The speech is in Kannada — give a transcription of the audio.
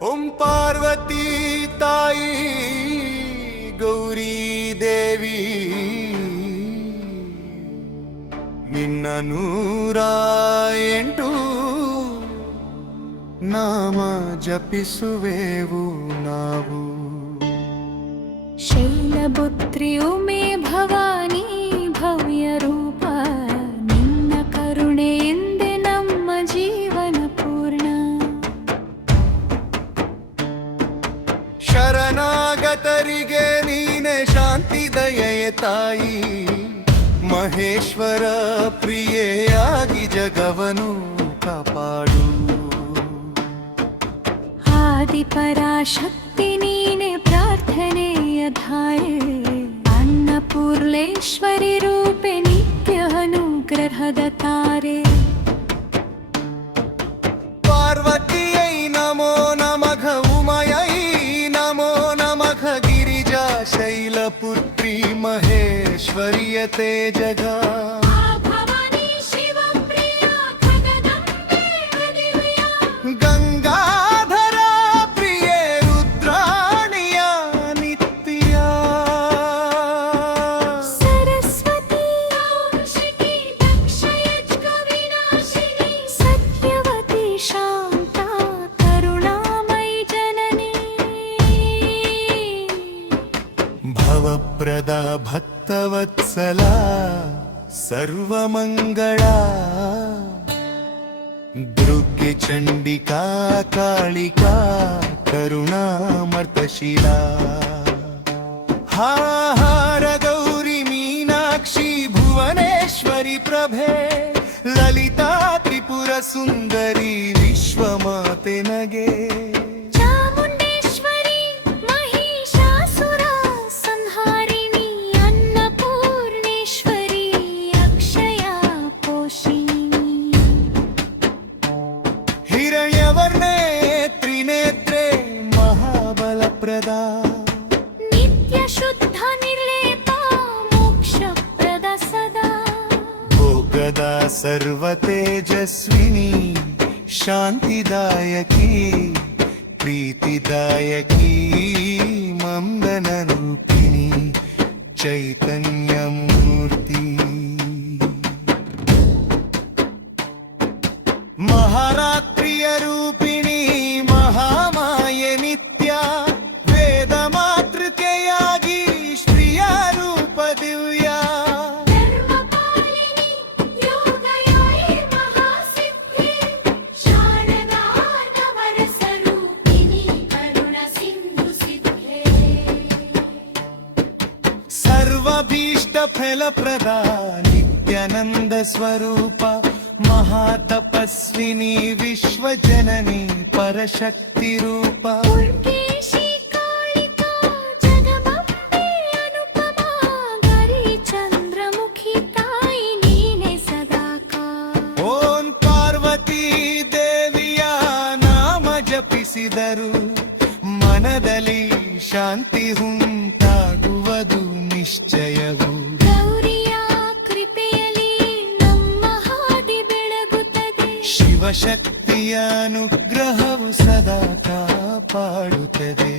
ಓಂ ಪಾರ್ವತಿ ತಾಯಿ ಗೌರಿ ದೇವಿ ನಿನ್ನ 108 ನಾಮ ಜಪಿಸುವೆವು ನಾವು. ಶೈಲಪುತ್ರಿ ಉಮೆ ಭವಾನಿ ಭವ್ಯ ರೂಪ ನಿನ್ನ ಕರುಣೆಯಿಂದೆ ನಮ್ಮ ಜೀವನ ಪೂರ್ಣ. ಶರಣಾಗತರಿಗೆ ನೀನೆ ಶಾಂತಿ ದಯೆಯ ತಾಯಿ, ಮಹೇಶ್ವರ ಪ್ರಿಯೆಯಾಗಿ ಜಗವನು ಕಾಪಾಡು. ಆದಿಪರಾಶಕ್ತಿ ನೀನೆ ಪ್ರಾರ್ಥನೆಯ ಧಾಯೆ, ಅನ್ನಪೂರ್ಣೇಶ್ವರಿ ರೂಪೆ ನಿತ್ಯ ಅನುಗ್ರಹದ ತಾರೆ. ಪಾರ್ವತಿಯೈ ನಮೋ ನಮಃ, ಉಮಯೈ ನಮೋ ನಮಃ, ಗಿರಿಜಾ ಶೈಲಪುತ್ರಿ ಮಹೇಶ್ವರಿಯತೆ ಜಗ. ಗಂಗಾಧರ ಪ್ರಿಯೆ ರುದ್ರಾಣಿಯ ನಿತ್ಯ. ಸರಸ್ವತಿ ಸತ್ಯವತಿ ಶಾಂತ ಕರುಣಾಮಯಿ ಜನನಿ. ಭವಪ್ರದ ಭಕ್ತವತ್ಸಲ ಸರ್ವಮಂಗಳ, ದುರ್ಗೆ ಚಂಡಿಕಾ ಕಾಳಿಕಾ ಕರುಣಾಮರ್ತಶೀಲಾ. ಹಾಹಾರ ಗೌರಿ ಮೀನಾಕ್ಷಿ ಭುವನೇಶ್ವರಿ ಪ್ರಭೆ, ಲಲಿತಾ ತ್ರಿಪುರ ಸುಂದರಿ ವಿಶ್ವಮಾತೆ ನಗೆ. ಚಾಮುಂಡೇಶ್ವರಿ ಮಹಿಷಾಸುರ ಸಂಹಾರಿಣಿ, ಅನ್ನಪೂರ್ಣೇಶ್ವರಿ ಅಕ್ಷಯ ಪೋಷಿಣಿ. ಹಿರಣ್ಯವರ್ಣೆ ತ್ರಿನೇತ್ರೆ ಮಹಾಬಲಪ್ರದ, ನಿತ್ಯ ಶುದ್ಧ ನಿರ್ಲೇಪ ಮೋಕ್ಷಪ್ರದ ಸದಾ. ಭೋಗದ ಸರ್ವತೇಜಸ್ವಿನಿ ಶಾಂತಿದಾಯಕಿ ಪ್ರೀತಿದಾಯಕಿ ಮಂದನ ರೂಪಿಣಿ ಚೈತನ್ಯ ಮೂರ್ತಿ. ಮಹಾರಾತ್ರಿಯ ರೂಪಿಣಿ ಮಹಾಮಾಯೆ ನಿತ್ಯ, ವೇದ ಮಾತೃಕೆಯಾಗಿ ಶ್ರೀಯ ರೂಪ ದಿವ್ಯ. ಸರ್ವಭೀಷ್ಟ ಫಲಪ್ರದ ನಿತ್ಯಾನಂದ ಸ್ವರೂಪ, ಮಹಾತಪಸ್ವಿನಿ ವಿಶ್ವಜನನಿ ಪರಶಕ್ತಿ ರೂಪ. ಪುಲ್ಕೇಶಿ ಕಾಳಿಕಾ ಜಗದಂಬೆ ಅನುಪಮಾ, ಗರಿ ಚಂದ್ರಮುಖಿ ತಾಯಿ ನೀನೆ ಸದಾಕಾಲ. ಓಂ ಪಾರ್ವತಿ ದೇವಿಯ ನಾಮ ಜಪಿಸಿದರು ಮನದಲ್ಲಿ ಶಾಂತಿ ಉಂಟಾಗುವುದು ನಿಶ್ಚಯವು. ಗೌರಿಯ ಕೃಪೆಯಲ್ಲಿ ನಮ್ಮ ಹಾದಿ ಬೆಳಗುತ್ತದೆ, ಶಿವಶಕ್ತಿಯ ಅನುಗ್ರಹವು ಸದಾ ಕಾಪಾಡುತ್ತದೆ.